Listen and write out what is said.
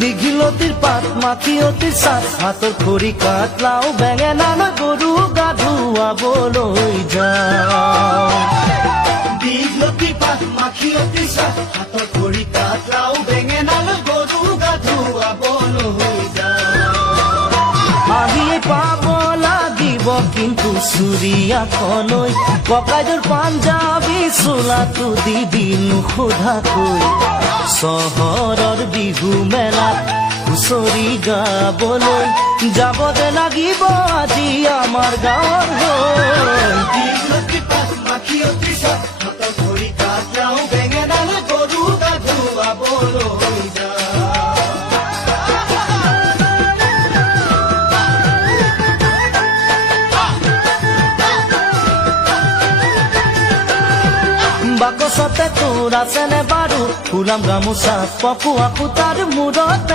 দীঘিলতিৰ পাত মাখিয়তিৰ চাত হাতৰ খৰি কাঠ লাও বেঙেনা লৈ গৰু গা ধুৱাবলৈ যাওঁ। দীঘলতিৰ পাত মাখিয়তিৰ চাত হাতৰ খৰি কাঠ লাও বেঙেনা লৈ গৰু গা ধুৱাবলৈ যাওঁ। আহিয়ে পাব লাগিব কিন্তু চুৰিয়াখনৈ ককাইদেউৰ পাঞ্জাবী চোলাটো দিবি নোসোধাকৈ। চহৰৰ বিহু মেলাত হুঁচৰি গাবলৈ যাবতে লাগিব আজি আমাৰ গাঁৱৰ হৈ। দীঘলতিৰ পাত মাখিয়তিৰ চাত হাতৰ খৰি কাঠ লাও বেঙেনা লৈ গৰু গা ধুৱাবলৈ যাওঁ। বাকচতে তোৰ আছেনে বাৰু ফুলাম গামোচা পকোৱা সূতাৰ মূৰত।